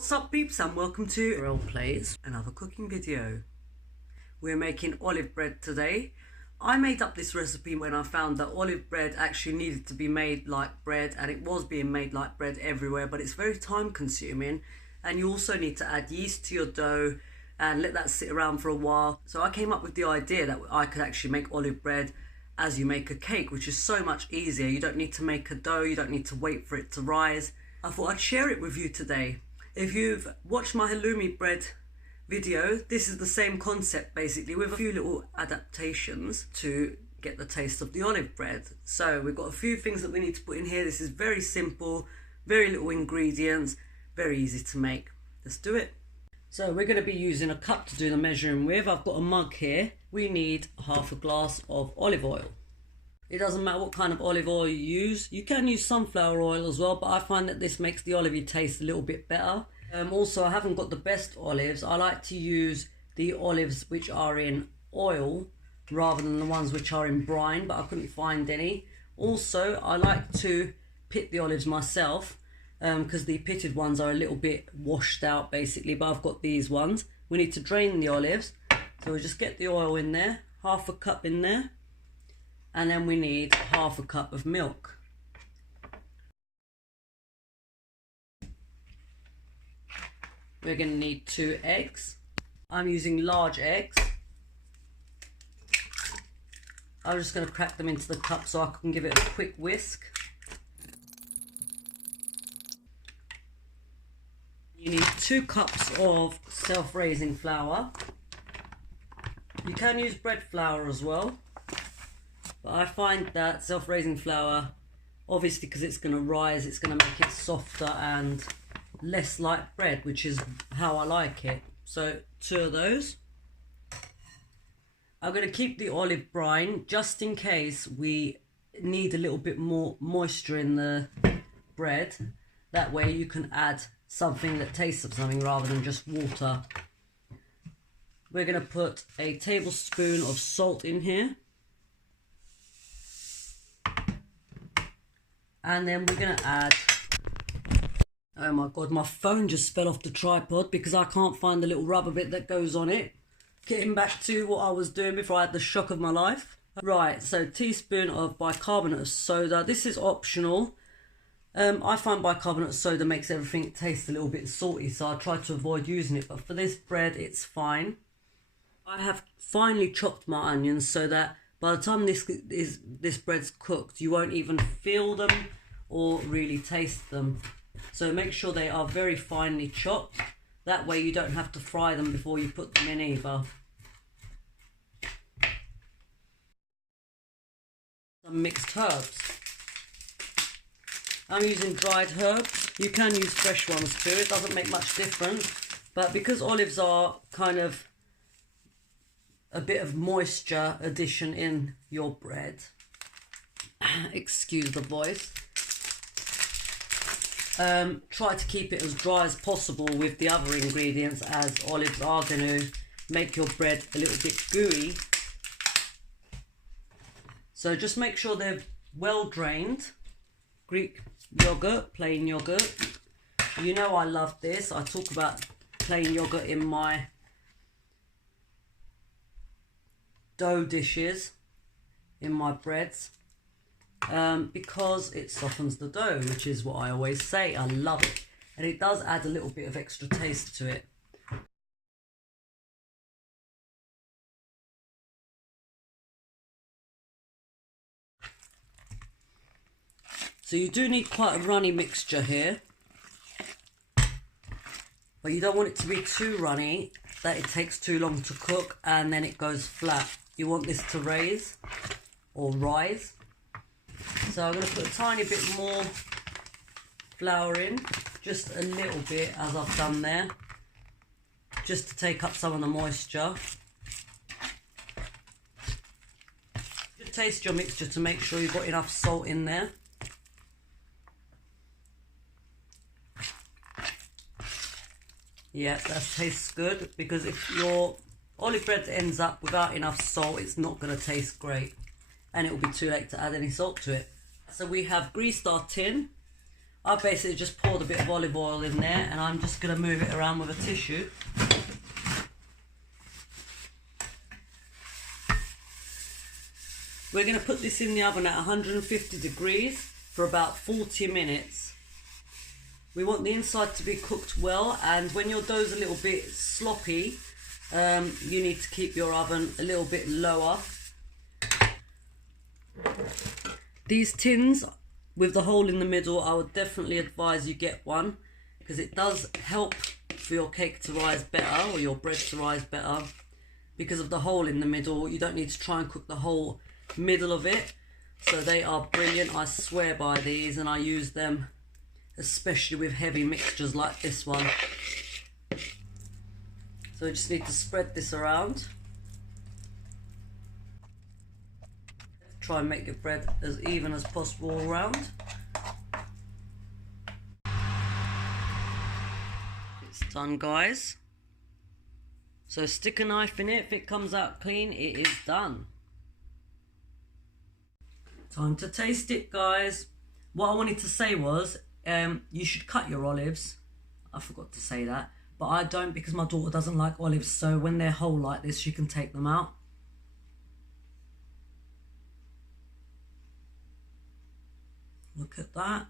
What's up peeps, and welcome to Role Plays, another cooking video. We're making olive bread today. I made up this recipe when I found that olive bread actually needed to be made like bread, and it was being made like bread everywhere, but it's very time consuming, and you also need to add yeast to your dough and let that sit around for a while. So I came up with the idea that I could actually make olive bread as you make a cake, which is so much easier. You don't need to make a dough, you don't need to wait for it to rise. I thought I'd share it with you today. If you've watched my halloumi bread video, this is the same concept basically, with a few little adaptations to get the taste of the olive bread. So we've got a few things that we need to put in here. This is very simple, very little ingredients, very easy to make. Let's do it. So we're going to be using a cup to do the measuring with. I've got a mug here. We need half a glass of olive oil. It doesn't matter what kind of olive oil you use. You can use sunflower oil as well, but I find that this makes the olivey taste a little bit better. Also, I haven't got the best olives. I like to use the olives which are in oil rather than the ones which are in brine, but I couldn't find any. Also, I like to pit the olives myself because the pitted ones are a little bit washed out basically, but I've got these ones. We need to drain the olives. So we just get the oil in there, half a cup in there. And then we need half a cup of milk. We're going to need 2 eggs. I'm using large eggs. I'm just going to crack them into the cup so I can give it a quick whisk. You need 2 cups of self-raising flour. You can use bread flour as well. But I find that self-raising flour, obviously because it's going to rise, it's going to make it softer and less like bread, which is how I like it. So 2 of those. I'm going to keep the olive brine just in case we need a little bit more moisture in the bread. That way you can add something that tastes of something rather than just water. We're going to put a tablespoon of salt in here. And then we're going to add, oh my god, my phone just fell off the tripod because I can't find the little rubber bit that goes on it. Getting back to what I was doing before I had the shock of my life. Right, so teaspoon of bicarbonate of soda. This is optional. I find bicarbonate of soda makes everything taste a little bit salty, so I try to avoid using it. But for this bread, it's fine. I have finely chopped my onions so that by the time this bread's cooked, you won't even feel them or really taste them. So make sure they are very finely chopped. That way you don't have to fry them before you put them in either. Some mixed herbs. I'm using dried herbs. You can use fresh ones too. It doesn't make much difference. But because olives are kind of a bit of moisture addition in your bread, excuse the voice, try to keep it as dry as possible with the other ingredients, as olives are going to make your bread a little bit gooey. So just make sure they're well drained. Greek yogurt, plain yogurt. You know I love this. I talk about plain yogurt in my dough dishes, in my breads, because it softens the dough, which is what I always say. I love it, and it does add a little bit of extra taste to it. So you do need quite a runny mixture here, but you don't want it to be too runny that it takes too long to cook and then it goes flat. You want this to raise or rise. So I'm going to put a tiny bit more flour in, just a little bit as I've done there, just to take up some of the moisture. Just taste your mixture to make sure you've got enough salt in there. Yeah, that tastes good, because if your olive bread ends up without enough salt, it's not going to taste great, and it will be too late to add any salt to it. So we have greased our tin. I basically just poured a bit of olive oil in there, and I'm just going to move it around with a tissue. We're going to put this in the oven at 150 degrees for about 40 minutes. We want the inside to be cooked well, and when your dough's a little bit sloppy, you need to keep your oven a little bit lower. These tins with the hole in the middle, I would definitely advise you get one, because it does help for your cake to rise better, or your bread to rise better. Because of the hole in the middle, you don't need to try and cook the whole middle of it. So they are brilliant. I swear by these, and I use them especially with heavy mixtures like this one. So you just need to spread this around. Try and make your bread as even as possible all around. It's done, guys. So stick a knife in it. If it comes out clean, it is done. Time to taste it, guys. What I wanted to say was, you should cut your olives. I forgot to say that, but I don't, because my daughter doesn't like olives, so when they're whole like this, she can take them out. Look at that.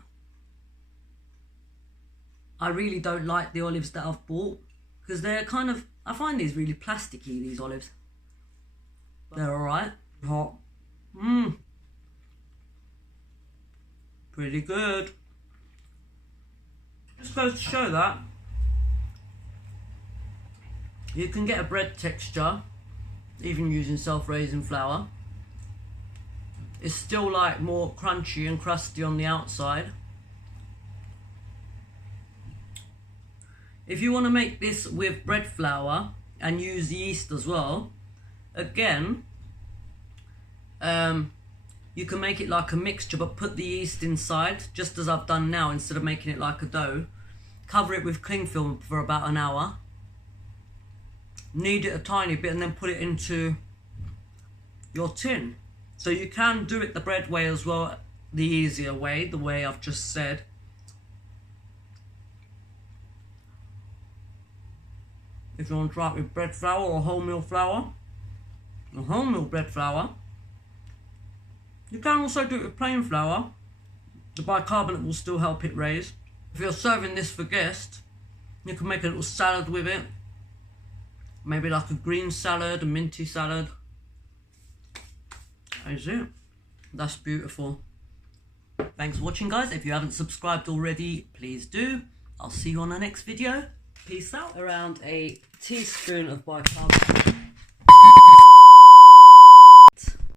I really don't like the olives that I've bought, because they're kind of, I find these really plasticky, these olives. They're alright. Hot. Pretty good. Just goes to show that you can get a bread texture even using self-raising flour. It's still like more crunchy and crusty on the outside. If you want to make this with bread flour and use yeast as well, again, you can make it like a mixture, but put the yeast inside, just as I've done now, instead of making it like a dough. Cover it with cling film for about an hour. Knead it a tiny bit and then put it into your tin. So you can do it the bread way as well, the easier way, the way I've just said. If you want to try it with bread flour or wholemeal flour, or wholemeal bread flour. You can also do it with plain flour. The bicarbonate will still help it raise. If you're serving this for guests, you can make a little salad with it. Maybe like a green salad, a minty salad. That's it. That's beautiful. Thanks for watching, guys. If you haven't subscribed already, please do. I'll see you on the next video. Peace out. Around a teaspoon of bicarbonate.